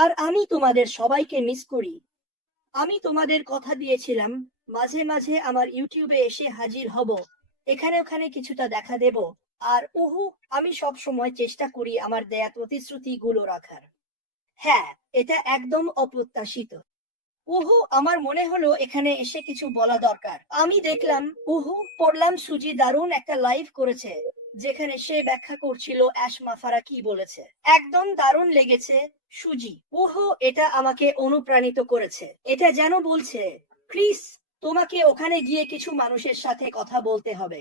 আর আমি তোমাদের সবাইকে মিস করি। আমি তোমাদের কথা দিয়েছিলাম মাঝে মাঝে আমার ইউটিউবে এসে হাজির হব, এখানে ওখানে কিছুটা দেখা দেব। আর আমি সব সময় চেষ্টা করি আমার দেয়া প্রতিশ্রুতিগুলো রাখার। হ্যাঁ, এটা একদম অপ্রত্যাশিত। আমার মনে হলো এখানে এসে কিছু বলা দরকার। আমি দেখলাম, পড়লাম সুজি দারুণ একটা লাইভ করেছে, যেখানে সে ব্যাখ্যা করছিল অ্যাশ মাফারা কি বলেছে। একদম দারুণ লেগেছে সুজি। এটা আমাকে অনুপ্রাণিত করেছে। এটা যেন বলছে, ক্রিস, তোমাকে ওখানে গিয়ে কিছু মানুষের সাথে কথা বলতে হবে,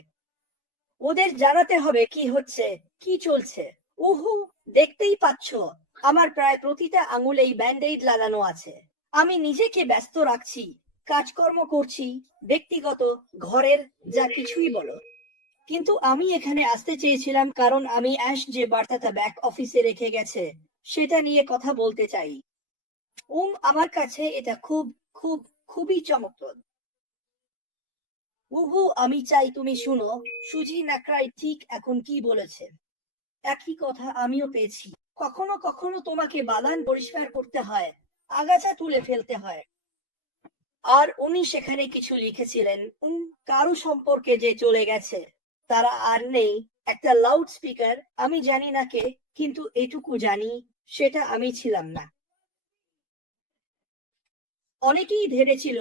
ওদের জানাতে হবে কি হচ্ছে, কি চলছে। উহু দেখতেই পাচ্ছ, আমার প্রায় প্রতিটা আঙুলেই ব্যান্ডেড লাগানো আছে। আমি নিজেকে ব্যস্ত রাখছি, কাজকর্ম করছি, ব্যক্তিগত, ঘরের, যা কিছুই বলো। কিন্তু আমি এখানে আসতে চেয়েছিলাম কারণ আমি অ্যাশ যে বার্তাটা ব্যাক অফিসে রেখে গেছে সেটা নিয়ে কথা বলতে চাই। আমার কাছে এটা খুব খুব খুবই চমকপ্রদ। আমি চাই তুমি শুনো, সুজি নাকড়াই ঠিক এখন কি বলেছে। একই কথা আমিও পেয়েছি। কখনো কখনো তোমাকে বাগান পরিষ্কার করতে হয়, আগাছা তুলে ফেলতে হয়। আর উনি সেখানে কিছু লিখেছিলেন, কারো সম্পর্কে যে চলে গেছে, তারা আর নেই। একটা লাউড স্পিকার, আমি জানি না কে, কিন্তু এটুকু জানি সেটা আমি ছিলাম না। অনেকেই ধরেছিল,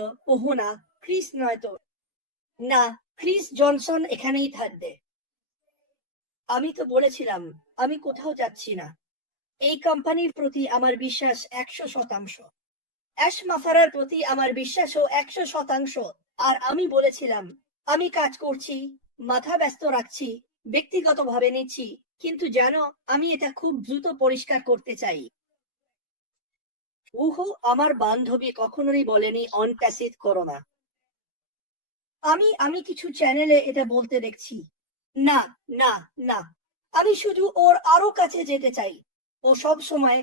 না, ক্রিস নয় তো। না, ক্রিস জনসন এখানেই থাকবে। আমি তো বলেছিলাম আমি কোথাও যাচ্ছি না। এই কোম্পানির প্রতি আমার বিশ্বাস 100%। অ্যাশ মাফারার প্রতি আমার বিশ্বাসও 100%। আর আমি বলেছিলাম আমি কাজ করছি, মাথা ব্যস্ত রাখছি, ব্যক্তিগতভাবে নিচ্ছি, কিন্তু জানো, আমি এটা খুব দ্রুত পরিষ্কার করতে চাই। আমার বান্ধবী কখনোই বলেনি অন প্যাসিভ করো না। আমি আমি কিছু চ্যানেলে এটা বলতে দেখছি। না, না, না, আমি শুধু ওর আরো কাছে যেতে চাই। ও সব সময়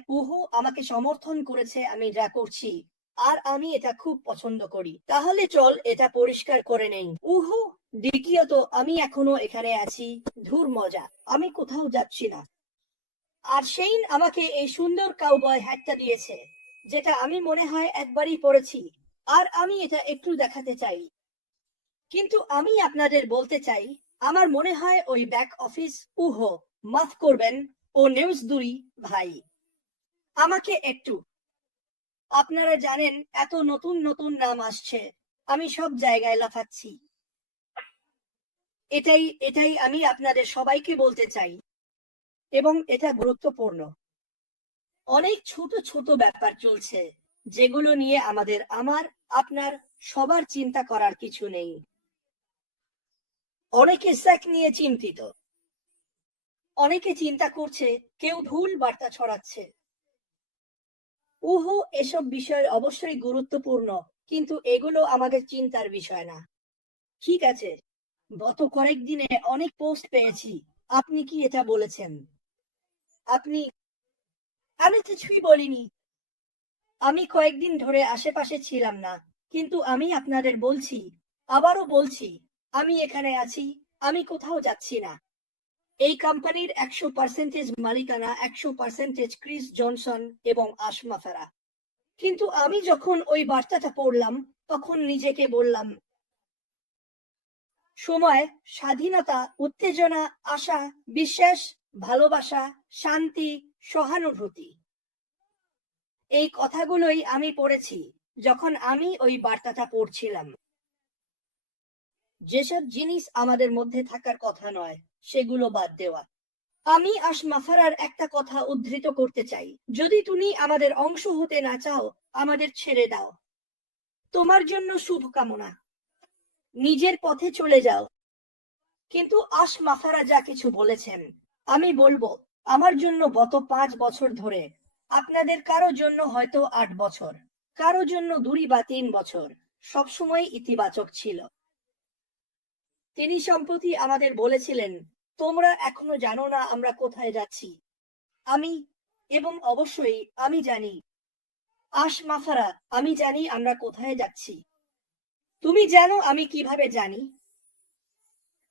আমাকে সমর্থন করেছে আমি যা করছি, আর আমি এটা খুব পছন্দ করি। তাহলে চল এটা পরিষ্কার করে নেই। দ্বিতীয়ত, আমি এখনো এখানে আছি, ধুর মজা, আমি কোথাও যাচ্ছি না। আর সেইন আমাকে এই সুন্দর কাউবয় হ্যাটটা দিয়েছে, যেটা আমি মনে হয় একবারই পরেছি, আর আমি এটা একটু দেখাতে চাই। কিন্তু আমি আপনাদের বলতে চাই, আমার মনে হয় ওই ব্যাক অফিস, মাফ করবেন, ও নিউজ দুই ভাই, আমাকে একটু, আপনারা জানেন এত নতুন নতুন নাম আসছে, আমি সব জায়গায় লাফাচ্ছি। এটাই এটাই আমি আপনাদের সবাইকে বলতে চাই, এবং এটা গুরুত্বপূর্ণ। অনেক ছোট ছোট ব্যাপার চলছে, যেগুলো নিয়ে আপনার সবার চিন্তা করার কিছু নেই। অনেকে স্যাক নিয়ে চিন্তিত, অনেকে চিন্তা করছে কেউ ভুল বার্তা ছড়াচ্ছে। এসব বিষয় অবশ্যই গুরুত্বপূর্ণ, কিন্তু এগুলো আমাদের চিন্তার বিষয় না। ঠিক আছে, গত কয়েকদিনে অনেক পোস্ট পেয়েছি, আপনি কি এটা বলেছেন? আপনি, আমি কিছুই বলিনি। আমি কয়েকদিন ধরে আশেপাশে ছিলাম না, কিন্তু আমি আপনাদের বলছি, আবারও বলছি, আমি এখানে আছি, আমি কোথাও যাচ্ছি না। এই কোম্পানির 100% মালিকানা 100% ক্রিস জনসন এবং আসমা ফেরা। কিন্তু আমি যখন ওই বার্তাটা পড়লাম, তখন নিজেকে বললাম, সময়, স্বাধীনতা, উত্তেজনা, আশা, বিশ্বাস, ভালোবাসা, শান্তি, সহানুভূতি, এই কথাগুলোই আমি পড়েছি যখন আমি ওই বার্তাটা পড়ছিলাম। যেসব জিনিস আমাদের মধ্যে থাকার কথা নয়, সেগুলো বাদ দেওয়া। আমি আসমাফারার একটা কথা উদ্ধৃত করতে চাই, যদি তুমি আমাদের অংশ হতে না চাও, আমাদের ছেড়ে দাও। তোমার জন্য শুভকামনা, নিজের পথে চলে যাও। কিন্তু আসমাফারা যা কিছু বলেছেন, আমি বলবো, আমার জন্য গত 5 বছর ধরে, আপনাদের কারো জন্য হয়তো 8 বছর, কারো জন্য 2 বা 3 বছর, সবসময় ইতিবাচক ছিল। তিনি সম্প্রতি আমাদের বলেছিলেন, তোমরা এখনো জানো না আমরা কোথায় যাচ্ছি। আমি, এবং অবশ্যই আমি জানি, মাফারা, আমি জানি আমরা কোথায় যাচ্ছি। তুমি জানো আমি কিভাবে জানি?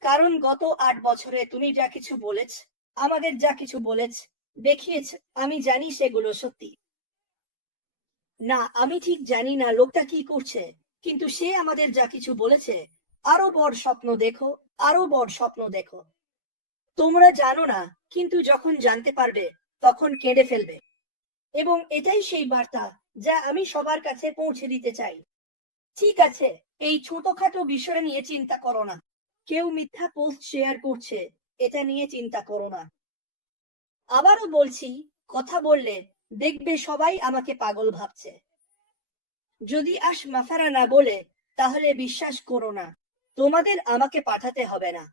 কারণ গত 8 বছরে তুমি যা কিছু বলেছ, আমাদের যা কিছু বলেছ, দেখিয়েছ, আমি জানি সেগুলো সত্যি। না, আমি ঠিক জানি না লোকটা কি করছে, কিন্তু সে আমাদের যা কিছু বলেছে, আরো বড় স্বপ্ন দেখো, আরো বড় স্বপ্ন দেখো। তোমরা জানো না, কিন্তু যখন জানতে পারবে তখন কেঁদে ফেলবে। এবং এটাই সেই বার্তা যা আমি সবার কাছে পৌঁছে দিতে চাই। ঠিক আছে, এই ছোটখাটো বিষয় নিয়ে চিন্তা করো না। কেউ মিথ্যা পোস্ট শেয়ার করছে, এটা নিয়ে চিন্তা করো না। আবারও বলছি, কথা বললে দেখবে সবাই আমাকে পাগল ভাবছে। যদি মাফারা না বলে, তাহলে বিশ্বাস করো না, তোমাদের আমাকে পাঠাতে হবে না।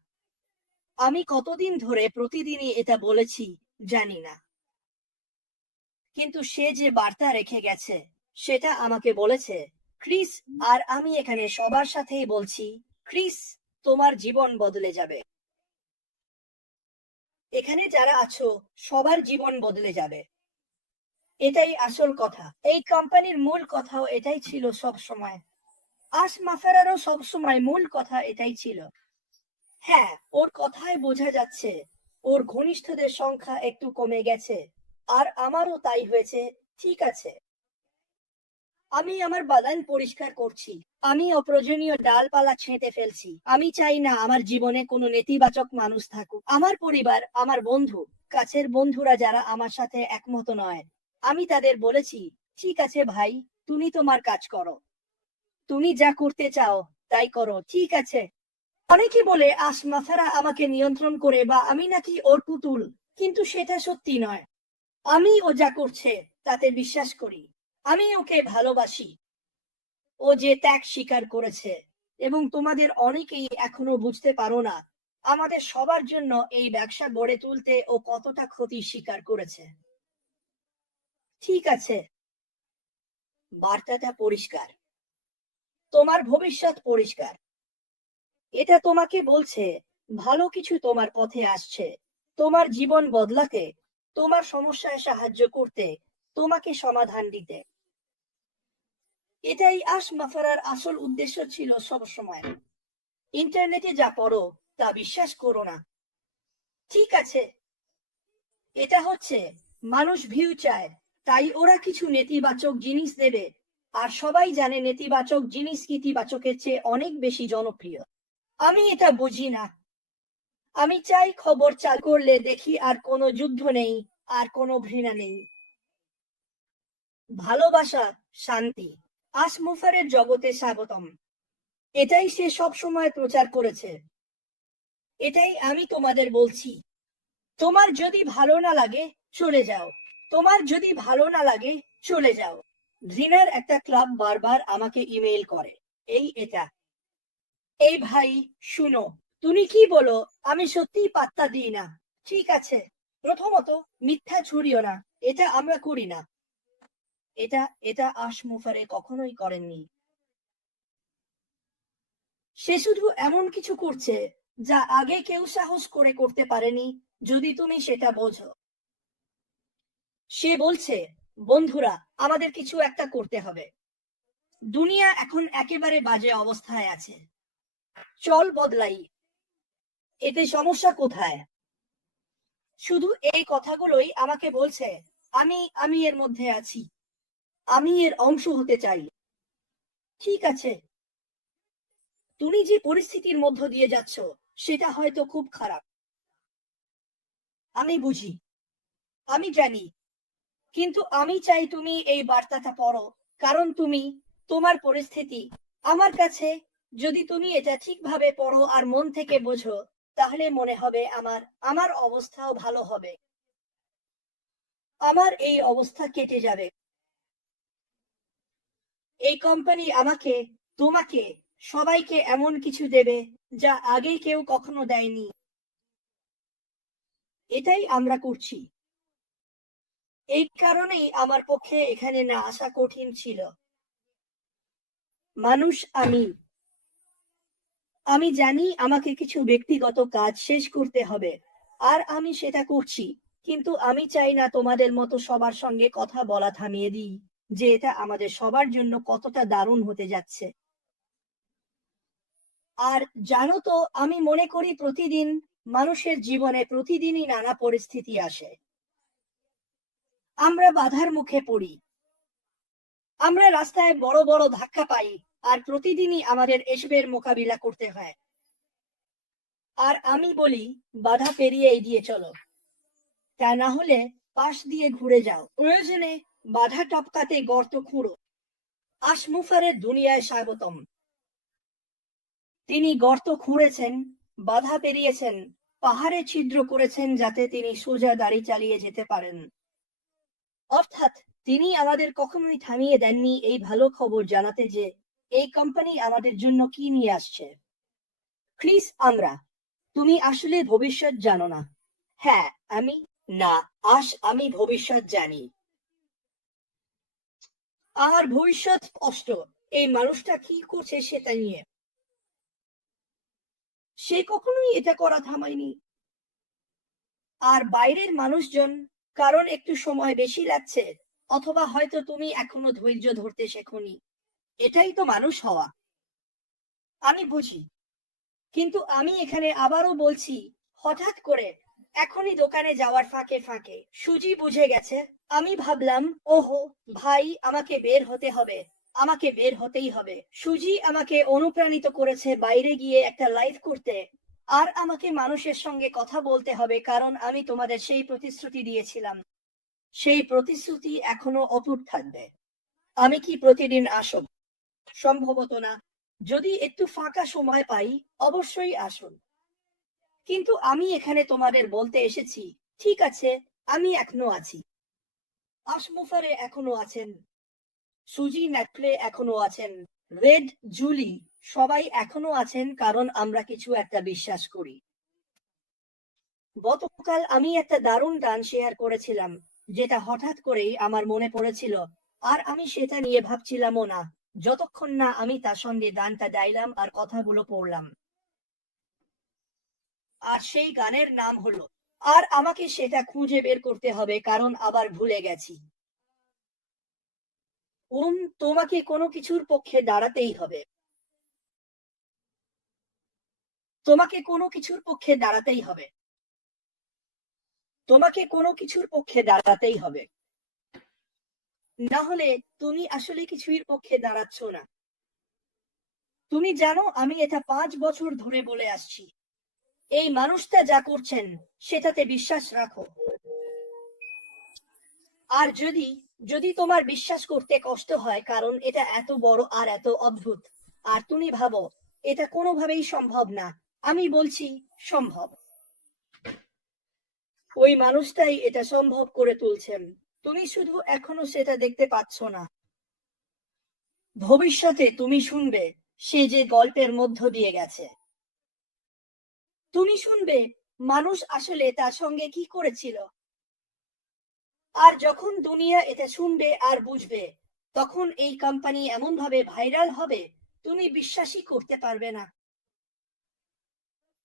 আমি কতদিন ধরে প্রতিদিনই এটা বলেছি জানি না, কিন্তু সে যে বার্তা রেখে গেছে সেটা আমাকে বলেছে ক্রিস। আর আমি এখানে সবার সাথেই বলছি, ক্রিস, তোমার জীবন বদলে যাবে। এখানে যারা আছো সবার জীবন বদলে যাবে। এটাই আসল কথা। এই কোম্পানির মূল কথাও এটাই ছিল সব সময়। মাফারারও সব সময় মূল কথা এটাই ছিল। হ্যাঁ, ওর কথায় বোঝা যাচ্ছে ওর ঘনিষ্ঠদের সংখ্যা একটু কমে গেছে, আর আমারও তাই হয়েছে। ঠিক আছে, আমি আমার বাগান পরিষ্কার করছি, আমি অপ্রয়োজনীয় ডালপালা ছেঁটে ফেলছি। আমি চাই না আমার জীবনে কোনো নেতিবাচক মানুষ থাকুক। আমার পরিবার, আমার বন্ধু, কাছের বন্ধুরা যারা আমার সাথে একমত নয়, আমি তাদের বলেছি, ঠিক আছে ভাই, তুমি তোমার কাজ করো, তুমি যা করতে চাও তাই করো, ঠিক আছে। অনেকে বলে মাফারা আমাকে নিয়ন্ত্রণ করে বা আমি নাকি ওর পুতুল, কিন্তু সেটা সত্যি নয়। আমি ও যা করছে তাতে বিশ্বাস করি। আমি ওকে ভালোবাসি। ও যে ত্যাগ স্বীকার করেছে, এবং তোমাদের অনেকেই এখনো বুঝতে পারো না আমাদের সবার জন্য এই ব্যবসা গড়ে তুলতে ও কতটা ক্ষতি স্বীকার করেছে। ঠিক আছে, বার্তাটা পরিষ্কার, তোমার ভবিষ্যৎ পরিষ্কার। এটা তোমাকে বলছে ভালো কিছু তোমার পথে আসছে, তোমার জীবন বদলাতে, তোমার সমস্যায় সাহায্য করতে, তোমাকে সমাধান দিতে। এটাই মাফারার আসল উদ্দেশ্য ছিল সব সময়। ইন্টারনেটে যা পড়ো তা বিশ্বাস করো না। ঠিক আছে, এটা হচ্ছে মানুষ ভিউ চায়, তাই ওরা কিছু নেতিবাচক জিনিস দেবে। আর সবাই জানে নেতিবাচক জিনিস ইতিবাচকের চেয়ে অনেক বেশি জনপ্রিয়। আমি এটা বুঝি না। আমি চাই খবর চালু করলে দেখি আর কোনো যুদ্ধ নেই, আর কোনো ঘৃণা নেই, ভালোবাসা, শান্তি। মুফারের জগতে স্বাগতম। এটাই সে সব সময় প্রচার করেছে। এটাই আমি তোমাদের বলছি। তোমার যদি ভালো না লাগে চলে যাও, তোমার যদি ভালো না লাগে চলে যাও। ঘৃণার একটা ক্লাব বারবার আমাকে ইমেইল করে। এটা এই ভাই, শুনো, তুমি কি বলো আমি সত্যিই পাত্তা দিই না। ঠিক আছে, প্রথমত মিথ্যা ছড়িও না, এটা আমরা করি না। এটা এটা মুফারে কখনোই করেননি। সে শুধু এমন কিছু করছে যা আগে কেউ সাহস করে করতে পারেনি, যদি তুমি সেটা বোঝো। সে বলছে, বন্ধুরা, আমাদের কিছু একটা করতে হবে। দুনিয়া এখন একেবারে বাজে অবস্থায় আছে, চল বদলাই। এতে সমস্যা কোথায়? শুধু এই কথাগুলোই আমাকে বলছে আমি আমি এর মধ্যে আছি, আমি এর অংশ হতে চাই। ঠিক আছে, তুমি যে পরিস্থিতির মধ্য দিয়ে যাচ্ছ সেটা হয়তো খুব খারাপ, আমি বুঝি, আমি জানি, কিন্তু আমি চাই তুমি এই বার্তাটা পড়ো, কারণ তুমি, তোমার পরিস্থিতি আমার কাছে, যদি তুমি এটা ঠিকভাবে পড়ো আর মন থেকে বোঝো, তাহলে মনে হবে আমার আমার অবস্থাও ভালো হবে, আমার এই অবস্থা কেটে যাবে। এই কোম্পানি আমাকে, তোমাকে, সবাইকে এমন কিছু দেবে যা আগে কেউ কখনো দেয়নি। এটাই আমরা করছি। এই কারণেই আমার পক্ষে এখানে না আসা কঠিন ছিল। মানুষ আমি আমি জানি আমাকে কিছু ব্যক্তিগত কাজ শেষ করতে হবে, আর আমি সেটা করছি, কিন্তু আমি চাই না তোমাদের মতো সবার সঙ্গে কথা বলা থামিয়ে দিই, যে এটা আমাদের সবার জন্য কতটা দারুণ হতে যাচ্ছে। আর জানো তো, আমি মনে করি প্রতিদিন মানুষের জীবনে প্রতিদিনই নানা পরিস্থিতি আসে, আমরা বাধার মুখে পড়ি, আমরা রাস্তায় বড় বড় ধাক্কা পাই, আর প্রতিদিনই আমাদের এসবের মোকাবিলা করতে হয়। আর আমি বলি, বাধা পেরিয়ে এগিয়ে চলো, তা না হলে পাশ দিয়ে ঘুরে যাও, প্রয়োজনে বাধা টপকাতে গর্ত খুঁড়ো। আশমুফারের দুনিয়ায় স্বাগতম। তিনি গর্ত খুঁড়েছেন, বাধা পেরিয়েছেন, পাহাড়ে ছিদ্র করেছেন যাতে তিনি সোজা গাড়ি চালিয়ে যেতে পারেন। অর্থাৎ তিনি আমাদের কখনোই থামিয়ে দেননি এই ভালো খবর জানাতে যে এই কোম্পানি আমাদের জন্য কি নিয়ে আসছে। ক্রিস, তুমি আসলে ভবিষ্যৎ জানো না। হ্যাঁ, আমি না আমি ভবিষ্যৎ জানি। আর ভবিষ্যৎ স্পষ্ট, এই মানুষটা কি করছে সেটা নিয়ে। সে কখনোই এটা করা থামায়নি। আর বাইরের মানুষজন, কারণ একটু সময় বেশি লাগছে, অথবা হয়তো তুমি এখনো ধৈর্য ধরতে শেখোনি। এটাই তো মানুষ হওয়া। আমি বুঝি, কিন্তু আমি এখানে আবারও বলছি, হঠাৎ করে এখনই দোকানে যাওয়ার ফাঁকে ফাঁকে সুজি বুঝে গেছে। আমি ভাবলাম, ওহো ভাই, আমাকে বের হতে হবে, আমাকে বের হতেই হবে। সুজি আমাকে অনুপ্রাণিত করেছে বাইরে গিয়ে একটা লাইভ করতে, আর আমাকে মানুষের সঙ্গে কথা বলতে হবে, কারণ আমি তোমাদের সেই প্রতিশ্রুতি দিয়েছিলাম। সেই প্রতিশ্রুতি এখনো অটুট থাকবে। আমি কি প্রতিদিন আসব? সম্ভবত না। যদি একটু ফাঁকা সময় পাই, অবশ্যই আসুন। কিন্তু আমি এখানে তোমাদের বলতে এসেছি, ঠিক আছে, আমি এখনো আছি। আশমুফারে এখনো আছেন, সুজি ন্যাকলে এখনো আছেন, রেড জুলি সবাই এখনো আছেন, কারণ আমরা কিছু একটা বিশ্বাস করি। গতকাল আমি একটা দারুণ গান শেয়ার করেছিলাম, যেটা হঠাৎ করেই আমার মনে পড়েছিল, আর আমি সেটা নিয়ে ভাবছিলামও না যতক্ষণ না আমি তার সঙ্গে গানটা গাইলাম আর কথাগুলো পড়লাম। আর সেই গানের নাম হলো, আর আমাকে সেটা খুঁজে বের করতে হবে কারণ আবার ভুলে গেছি। তোমাকে কোনো কিছুর পক্ষে দাঁড়াতেই হবে। তোমাকে কোনো কিছুর পক্ষে দাঁড়াতেই হবে। তোমাকে কোনো কিছুর পক্ষে দাঁড়াতেই হবে। না হলে তুমি আসলে কিছুর পক্ষে দাঁড়াচ্ছ না। তুমি জানো, আমি এটা 5 বছর ধরে বলে আসছি। এই মানুষটা যা করছেন সেটাতে বিশ্বাস রাখো। আর যদি যদি তোমার বিশ্বাস করতে কষ্ট হয়, কারণ এটা এত বড় আর এত অদ্ভুত, আর তুমি ভাবো এটা কোনোভাবেই সম্ভব না, আমি বলছি সম্ভব। ওই মানুষটাই এটা সম্ভব করে তুলছেন। তুমি শুধু এখনো সেটা দেখতে পাচ্ছ না। ভবিষ্যতে তুমি শুনবে সে যে গল্পের মধ্য দিয়ে গেছে। তুমি শুনবে মানুষ আসলে তার সঙ্গে কি করেছিল। আর যখন দুনিয়া এটা শুনবে আর বুঝবে, তখন এই কোম্পানি এমন ভাবে ভাইরাল হবে তুমি বিশ্বাসই করতে পারবে না।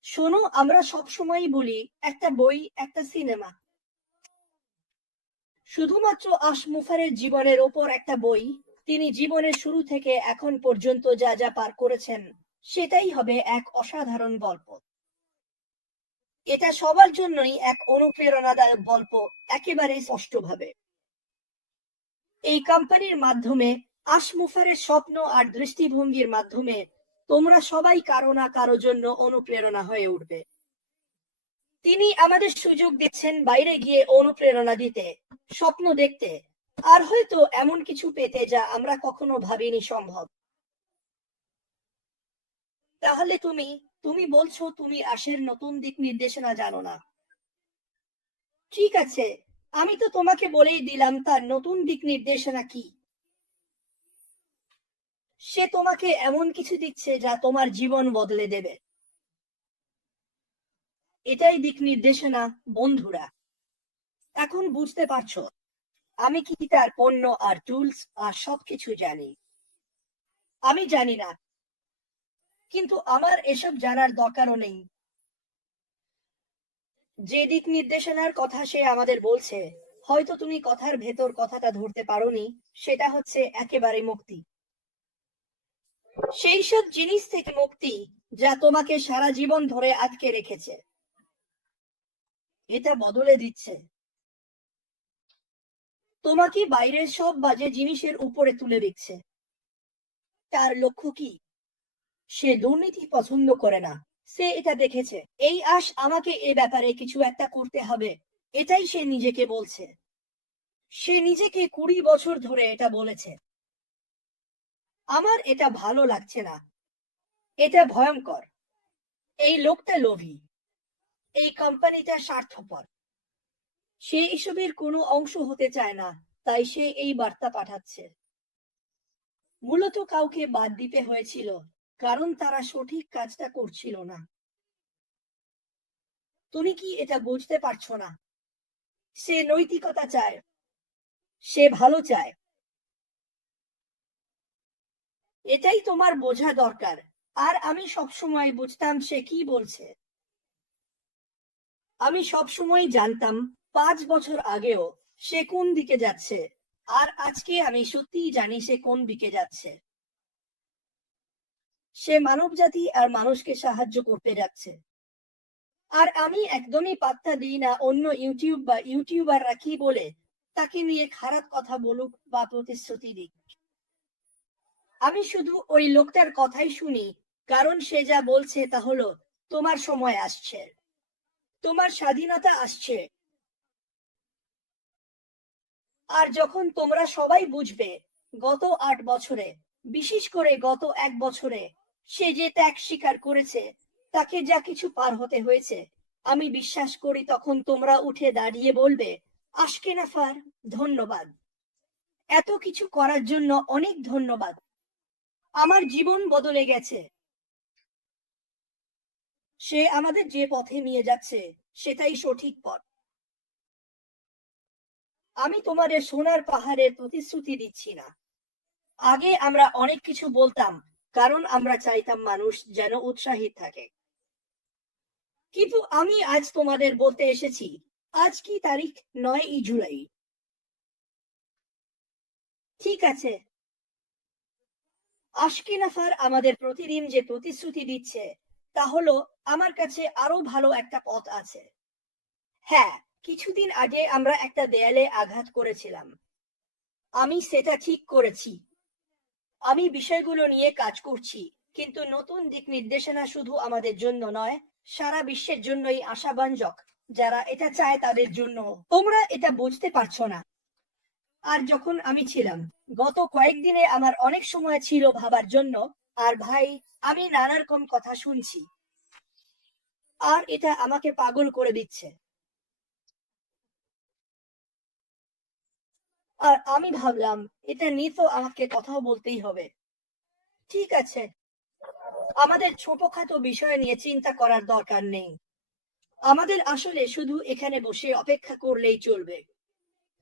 শোনো, আমরা সব সময় বলি একটা বই, একটা সিনেমা। শুধুমাত্র আশমুফারের জীবনের ওপর একটা বই, তিনি জীবনের শুরু থেকে এখন পর্যন্ত যা যা পার করেছেন, সেটাই হবে এক অসাধারণ গল্প। এটা সবার জন্যই এক অনুপ্রেরণাদায়ক গল্প, একেবারে স্পষ্টভাবে। এই কোম্পানির মাধ্যমে, আশমুফারের স্বপ্ন আর দৃষ্টিভঙ্গির মাধ্যমে তোমরা সবাই কারো না কারো জন্য অনুপ্রেরণা হয়ে উঠবে। তিনি আমাদের সুযোগ দিচ্ছেন বাইরে গিয়ে অনুপ্রেরণা দিতে, স্বপ্ন দেখতে, আর হয়তো এমন কিছু পেতে যা আমরা কখনো ভাবিনি সম্ভব। তাহলে তুমি তুমি বলছো তুমি আশের নতুন দিক নির্দেশনা জানো না। ঠিক আছে, আমি তো তোমাকে বলেই দিলাম তার নতুন দিক নির্দেশনা কি। সে তোমাকে এমন কিছু দিচ্ছে যা তোমার জীবন বদলে দেবে। এটাই দিক নির্দেশনা, বন্ধুরা। এখন বুঝতে পারছো আমি কি তার পণ্য আর টুলস আর সবকিছু জানি। আমি জানি না, কিন্তু আমার এসব জানার দরকারও নেই। যে দিক নির্দেশনার কথা সে আমাদের বলছে, হয়তো তুমি কথার ভেতর কথাটা ধরতে পারোনি, সেটা হচ্ছে একেবারে মুক্তি। সেই সব জিনিস থেকে মুক্তি যা তোমাকে সারা জীবন ধরে আটকে রেখেছে। এটা বদলে দিচ্ছে। তোমাকে বাইরের সব বাজে জিনিসের উপরে তুলে দিচ্ছে। তার লক্ষ্য কি? সে দুর্নীতি পছন্দ করে না। সে এটা দেখেছে এই আমাকে এ ব্যাপারে কিছু একটা করতে হবে, এটাই সে নিজেকে বলছে। সে নিজেকে 20 বছর ধরে এটা বলেছে। আমার এটা ভালো লাগছে না। এটা ভয়ঙ্কর। এই লোকটা লোভী। এই কোম্পানিটা স্বার্থপর। সে এসবের কোনো অংশ হতে চায় না, তাই সে এই বার্তা পাঠাচ্ছে। মূলত কাউকে বাদ দিতে হয়েছিল, কারণ তারা সঠিক কাজটা করছিল না। তুমি কি এটা বুঝতে পারছো না? সে নৈতিকতা চায়। সে ভালো চায়। এটাই তোমার বোঝা দরকার। আর আমি সবসময় বুঝতাম সে কি বলছে। আমি সবসময় জানতাম 5 বছর আগেও সে কোন দিকে যাচ্ছে। আর আজকে আমি সত্যিই জানি সে কোন দিকে যাচ্ছে। সে মানবজাতি আর মানুষকে সাহায্য করতে যাচ্ছে। আর আমি একদমই পাত্তা দিই না অন্য ইউটিউবাররা কি বলে তাকে নিয়ে খারাপ কথা বলুক বা প্রতিশ্রুতি দিক। আমি শুধু ওই লোকটার কথাই শুনি, কারণ সে যা বলছে তা হলো তোমার সময় আসছে, তোমার স্বাধীনতা আসছে। আর যখন তোমরা সবাই বুঝবে গত 8 বছরে, বিশেষ করে গত 1 বছরে সে যে ত্যাগ স্বীকার করেছে, তাকে যা কিছু পার হতে হয়েছে, আমি বিশ্বাস করি তখন তোমরা উঠে দাঁড়িয়ে বলবে, আশকেনাফার ধন্যবাদ, এত কিছু করার জন্য অনেক ধন্যবাদ। আমার জীবন বদলে গেছে। সে আমাদের যে পথে নিয়ে যাচ্ছে সেটাই সঠিক পথ। আমি তোমাদের সোনার পাহাড়ের প্রতিশ্রুতি দিচ্ছি না। আগে আমরা অনেক কিছু বলতাম, কারণ আমরা চাইতাম মানুষ যেন উৎসাহিত থাকে। কিন্তু আমি আজ তোমাদের বলতে এসেছি, আজ কি তারিখ? 9ই জুলাই। ঠিক আছে, আশকেনাফার আমাদের প্রতিদিন যে প্রতিশ্রুতি দিচ্ছে তা হলো আমার কাছে আরো ভালো একটা পথ আছে। হ্যাঁ, কিছুদিন আগে আমরা একটা দেয়ালে আঘাত করেছিলাম। আমি সেটা ঠিক করেছি। আমি বিষয়গুলো নিয়ে কাজ করছি, কিন্তু নতুন দিক নির্দেশনা শুধু আমাদের জন্য নয়, সারা বিশ্বের জন্যই আশাব্যঞ্জক। যারা এটা চায় তাদের জন্য। তোমরা এটা বুঝতে পারছো না। আর যখন আমি ছিলাম, গত কয়েকদিনে আমার অনেক সময় ছিল ভাবার জন্য। আর ভাই, আমি নানা রকম কথা শুনছি। আর এটা আমাকে পাগল করে দিচ্ছে। আর আমি ভাবলাম এটা নিয়ে তো আমাকে কথাও বলতেই হবে। ঠিক আছে, আমাদের ছোটখাটো বিষয় নিয়ে চিন্তা করার দরকার নেই। আমাদের আসলে শুধু এখানে বসে অপেক্ষা করলেই চলবে।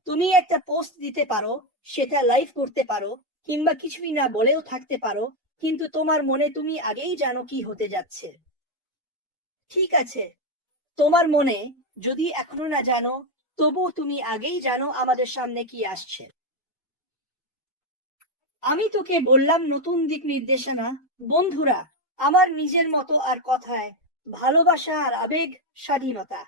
তুমি একটা পোস্ট দিতে পারো, সেটা লাইভ করতে পারো, কিংবা কিছুই না বলেও থাকতে পারো, কিন্তু তোমার মনে তুমি আগেই জানো কি হতে যাচ্ছে। ঠিক আছে, তোমার মনে যদি এখনো না জানো, তবুও তুমি আগেই জানো আমাদের সামনে কি আসছে। আমি তোকে বললাম নতুন দিক নির্দেশনা। বন্ধুরা, আমার নিজের মতো আর কথায় ভালোবাসা আর আবেগ, স্বাধীনতা।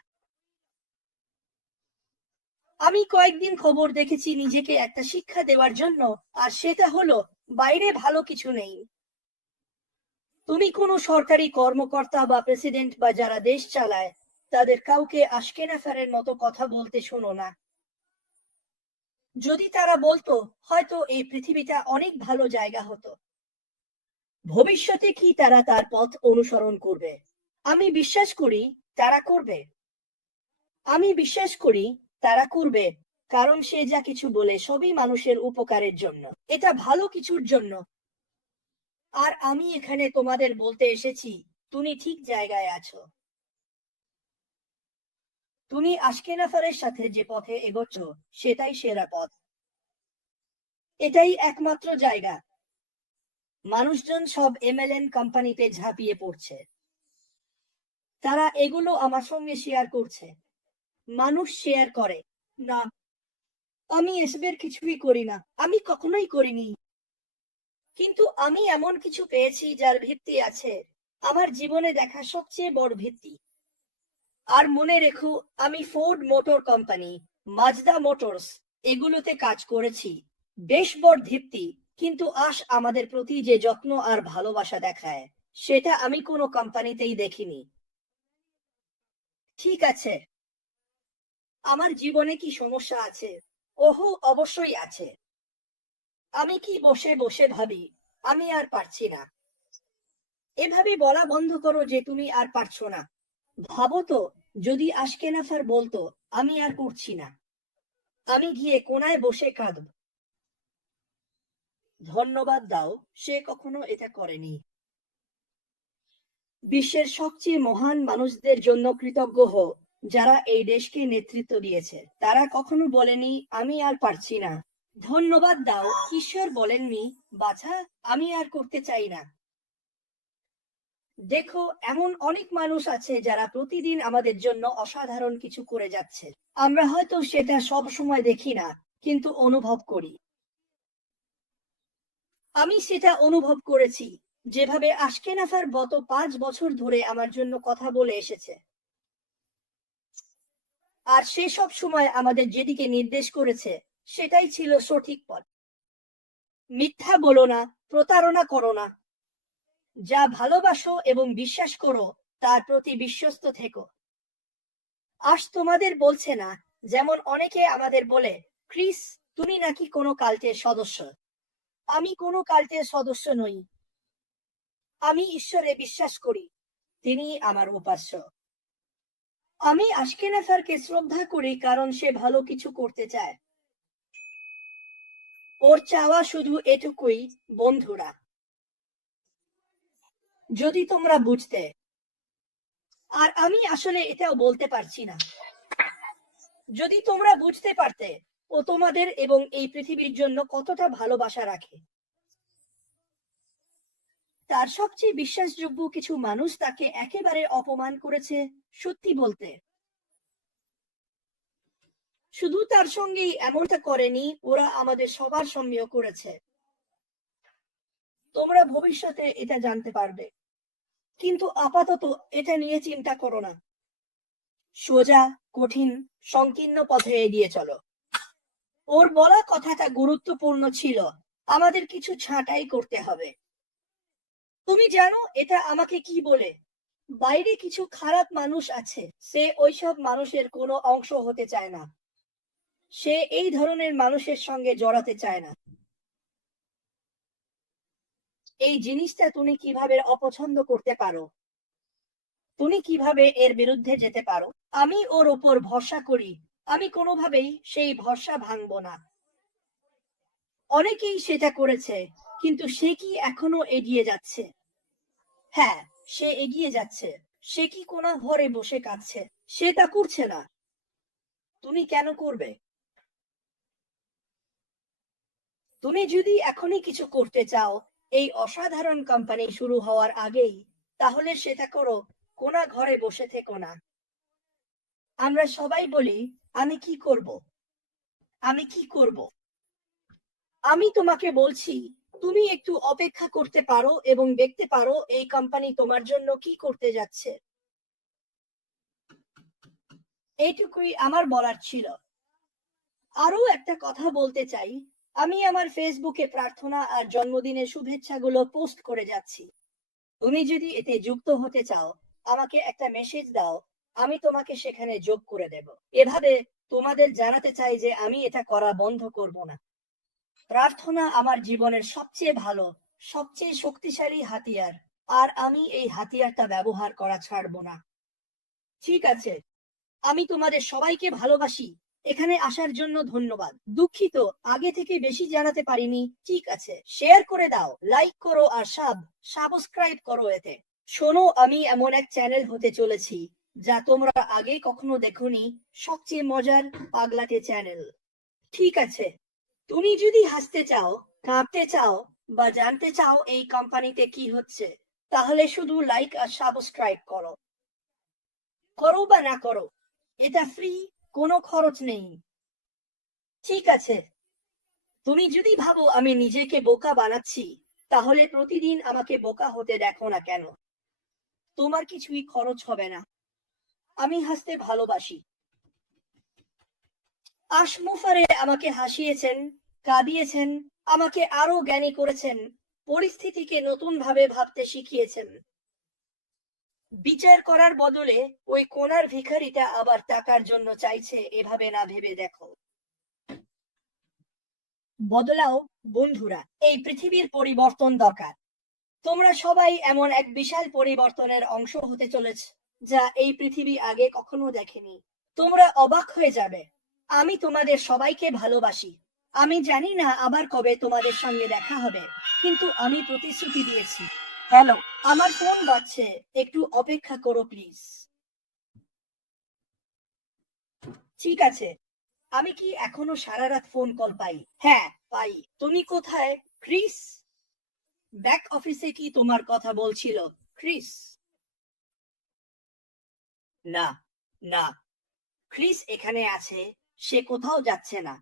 আমি কয়েকদিন খবর দেখেছি নিজেকে একটা শিক্ষা দেওয়ার জন্য, আর সেটা হলো বাইরে ভালো কিছু নেই। তুমি কোনো সরকারি কর্মকর্তা বা প্রেসিডেন্ট বা যারা দেশ চালায় তাদের কাউকে আশকেনাফারের মতো কথা বলতে শোনো না। যদি তারা বলতো, হয়তো এই পৃথিবীটা অনেক ভালো জায়গা হতো। ভবিষ্যতে কি তারা তার পথ অনুসরণ করবে? আমি বিশ্বাস করি তারা করবে। আমি বিশ্বাস করি তারা করবে, কারণ সে যা কিছু বলে সবই মানুষের উপকারের জন্য। এটা ভালো কিছুর জন্য। আর আমি এখানে তোমাদের বলতে এসেছি, তুমি ঠিক জায়গায় আছো। তুমি আশকেনাফারের সাথে যে পথে এগোচ্ছ সেটাই সেরা পথ। এটাই একমাত্র জায়গা। মানুষজন সব এমএলএন কোম্পানিতে ঝাঁপিয়ে পড়ছে। তারা এগুলো আমার সঙ্গে শেয়ার করছে। মানুষ শেয়ার করে না। আমি এসবের কিছুই করি না, আমি কখনোই করিনি। কিন্তু আমি এমন কিছু পেয়েছি যার ভিত্তি আছে, আমার জীবনে দেখা সবচেয়ে বড় ভিত্তি। আর মনে রেখো, আমি Ford motor company, Mazda motors, এগুলোতে কাজ করেছি, বেশ বড় দীপ্তি, কিন্তু আশ আমাদের প্রতি যে যত্ন আর ভালোবাসা দেখায় সেটা আমি কোনো কোম্পানিতেই দেখিনি। ঠিক আছে, আমার জীবনে কি সমস্যা আছে? ওহো, অবশ্যই আছে। আমি কি বসে বসে ভাবি আমি আর পারছি না। এভাবে বলা বন্ধ করো যে তুমি আর পারছো না। ভাবো তো, যদি আশকেনাফার বলতো আমি আর করছি না, আমি গিয়ে কোনায় বসে কাঁদব। ধন্যবাদ দাও, সে কখনো এটা করেনি। বিশ্বের সবচেয়ে মহান মানুষদের জন্য কৃতজ্ঞ হও, যারা এই দেশকে নেতৃত্ব দিয়েছে। তারা কখনো বলেনি আমি আর পারছি না। ধন্যবাদ দাও, ঈশ্বর বলেননি বাছা আমি আর করতে চাই না। দেখো, এমন অনেক মানুষ আছে যারা প্রতিদিন আমাদের জন্য অসাধারণ কিছু করে যাচ্ছে। আমরা হয়তো সেটা সব সময় দেখি না, কিন্তু অনুভব করি। আমি সেটা অনুভব করেছি, যেভাবে আশকেনাফার গত 5 বছর ধরে আমার জন্য কথা বলে এসেছে। আর সে সব সময় আমাদের যেদিকে নির্দেশ করেছে সেটাই ছিল সঠিক পথ। মিথ্যা বলো না, প্রতারণা করো না, যা ভালোবাসো এবং বিশ্বাস করো তার প্রতি বিশ্বস্ত থেকো। আজ তোমাদের বলছে না, যেমন অনেকে আমাদের বলে, ক্রিস, তুমি নাকি কোনো কাল্টের সদস্য। আমি কোনো কাল্টের সদস্য নই। আমি ঈশ্বরে বিশ্বাস করি, তিনি আমার উপাস্য। আমি আশকেনাফারকে শ্রদ্ধা করি কারণ সে ভালো কিছু করতে চায়। ওর চাওয়া শুধু এটুকুই, বন্ধুরা, যদি তোমরা বুঝতে। আর আমি আসলে এটাও বলতে পারছি না। যদি তোমরা বুঝতে পারতে ও তোমাদের এবং এই পৃথিবীর জন্য কতটা ভালোবাসা রাখে। তার সবচেয়ে বিশ্বাসযোগ্য কিছু মানুষ তাকে একেবারে অপমান করেছে। সত্যি বলতে, শুধু তার সঙ্গেই এমনটা করেনি, ওরা আমাদের সবার সঙ্গেও করেছে। তোমরা ভবিষ্যতে এটা জানতে পারবে, কিন্তু আপাতত এটা নিয়ে চিন্তা করো না। সোজা, কঠিন, সংকীর্ণ পথে এগিয়ে চলো। ওর বলা কথাটা গুরুত্বপূর্ণ ছিল, আমাদের কিছু ছাঁটাই করতে হবে। তুমি জানো এটা আমাকে কি বলে? বাইরে কিছু খারাপ মানুষ আছে, সে ওইসব মানুষের কোনো অংশ হতে চায় না। সে এই ধরনের মানুষের সঙ্গে জড়াতে চায় না। এই জিনিসটা তুমি কিভাবে অপছন্দ করতে পারো? তুমি কিভাবে এর বিরুদ্ধে যেতে পারো? আমি ওর ওপর ভরসা করি, আমি কোনোভাবেই সেই ভরসা ভাঙবো না। অনেকেই সেটা করেছে, কিন্তু সে কি এখনো এগিয়ে যাচ্ছে? হ্যাঁ, সে এগিয়ে যাচ্ছে। সে কি কোনা ঘরে বসে কাঁদছে? সে তা করছে না। তুমি কেন করবে? তুমি যদি এখনই কিছু করতে চাও, এই অসাধারণ কোম্পানি শুরু হওয়ার আগেই, তাহলে সেটা করো, কোনা ঘরে বসে থেকো না। আমরা সবাই বলি আমি কি করব, আমি কি করব। আমি তোমাকে বলছি, তুমি একটু অপেক্ষা করতে পারো এবং দেখতে পারো এই কোম্পানি তোমার জন্য কি করতে যাচ্ছে। এইটুকুই আমার বলার ছিল। আরো একটা কথা বলতে চাই, আমি আমার ফেসবুকে প্রার্থনা আর জন্মদিনের শুভেচ্ছাগুলো পোস্ট করে যাচ্ছি। তুমি যদি এতে যুক্ত হতে চাও, আমাকে একটা মেসেজ দাও, আমি তোমাকে সেখানে যোগ করে দেব। এভাবে তোমাদের জানাতে চাই যে আমি এটা করা বন্ধ করব না। প্রার্থনা আমার জীবনের সবচেয়ে ভালো, সবচেয়ে শক্তিশালী হাতিয়ার, আর আমি এই হাতিয়ারটা ব্যবহার করা ছাড়বো না। ঠিক আছে, আমি তোমাদের সবাইকে ভালোবাসি। এখানে আসার জন্য ধন্যবাদ। দুঃখিত, আগে থেকে বেশি জানাতে পারিনি। ঠিক আছে, শেয়ার করে দাও, লাইক করো আর সাবস্ক্রাইব করো এতে। শোনো, আমি এমন এক চ্যানেল হতে চলেছি যা তোমরা আগে কখনো দেখোনি। সবচেয়ে মজার পাগলাটে চ্যানেল। ঠিক আছে, তুমি যদি হাসতে চাও, কাঁদতে চাও, বা জানতে চাও এই কোম্পানিতে কি হচ্ছে, তাহলে শুধু লাইক আর সাবস্ক্রাইব করো। করো বা না করো, এটা ফ্রি, কোনো খরচ নেই। ঠিক আছে, তুমি যদি ভাবো আমি নিজেকে বোকা বানাচ্ছি, তাহলে প্রতিদিন আমাকে বোকা হতে দেখো না কেন। তোমার কিছুই খরচ হবে না। আমি হাসতে ভালোবাসি। আশমুফারে আমাকে হাসিয়েছেন, কাঁদিয়েছেন, আমাকে আরো জ্ঞানী করেছেন, পরিস্থিতিকে নতুন ভাবে ভাবতে শিখিয়েছেন। বিচার করার বদলে ওই কোনার ভিখারিটা আবার টাকার জন্য চাইছে, এভাবে না ভেবে দেখো। বদলাও বন্ধুরা, এই পৃথিবীর পরিবর্তন দরকার। তোমরা সবাই এমন এক বিশাল পরিবর্তনের অংশ হতে চলেছ, যা এই পৃথিবী আগে কখনো দেখেনি। তোমরা অবাক হয়ে যাবে। আমি তোমাদের সবাইকে ভালোবাসি। আমি জানি না আবার কবে তোমাদের সঙ্গে দেখা হবে, কিন্তু আমি প্রতিশ্রুতি দিয়েছি। হ্যালো, আমার ফোন বাজছে, একটু অপেক্ষা করো প্লিজ। ঠিক আছে। আমি কি এখনো সারা রাত ফোন কল পাই? হ্যাঁ, পাই। তুমি কোথায়, ক্রিস? ব্যাক অফিসে কি তোমার কথা বলছিল, ক্রিস? না, না, ক্রিস এখানে আছে। সে কোথাও যাচ্ছে না।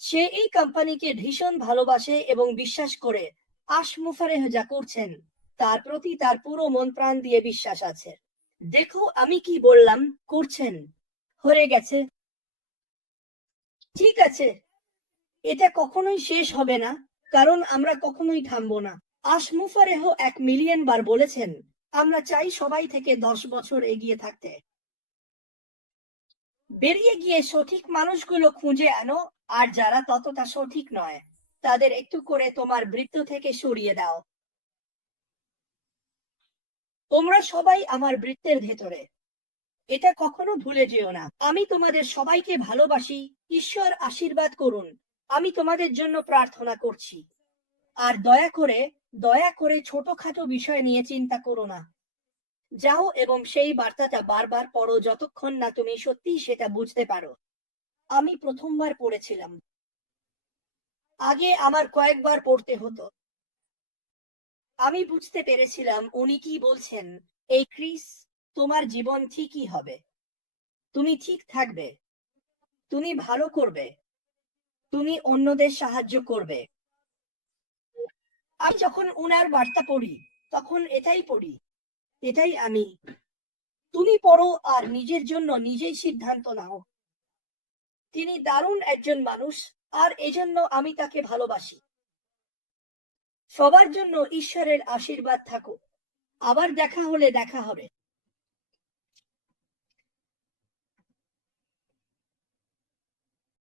সে এই কোম্পানিকে ভীষণ ভালোবাসে এবং বিশ্বাস করে। আশমুফারেহ যা করছেন তার প্রতি তার পুরো মন প্রাণ দিয়ে বিশ্বাস আছে। দেখো আমি কি বললাম, করছেন। হয়ে গেছে। ঠিক আছে, এটা কখনোই শেষ হবে না, কারণ আমরা কখনোই থামবো না। আশমুফারেহ 1 মিলিয়ন বার বলেছেন, আমরা চাই সবাই থেকে 10 বছর এগিয়ে থাকতে। বেরিয়ে গিয়ে সঠিক মানুষগুলো খুঁজে আনো, আর যারা ততটা সঠিক নয় তাদের একটু করে তোমার বৃত্ত থেকে সরিয়ে দাও। তোমরা সবাই আমার বৃত্তের ভেতরে, এটা কখনো ভুলে যেও না। আমি তোমাদের সবাইকে ভালোবাসি। ঈশ্বর আশীর্বাদ করুন। আমি তোমাদের জন্য প্রার্থনা করছি। আর দয়া করে ছোটখাটো বিষয় নিয়ে চিন্তা করো না। যাও এবং সেই বার্তাটা বারবার পড়ো যতক্ষণ না তুমি সত্যিই সেটা বুঝতে পারো। আমি প্রথমবার পড়েছিলাম, আগে আমার কয়েকবার পড়তে হতো। আমি বুঝতে পেরেছিলাম উনি কি বলছেন। এই ক্রিস, তোমার জীবন ঠিকই হবে। তুমি ঠিক থাকবে। তুমি ভালো করবে। তুমি অন্যদের সাহায্য করবে। আমি যখন উনার বার্তা পড়ি, তখন এটাই পড়ি। এটাই আমি। তুমি পড়ো আর নিজের জন্য নিজেই সিদ্ধান্ত নাও। তিনি দারুণ একজন মানুষ, আর এজন্য আমি তাকে ভালোবাসি। সবার জন্য ঈশ্বরের আশীর্বাদ থাকুক। আবার দেখা হলে দেখা হবে।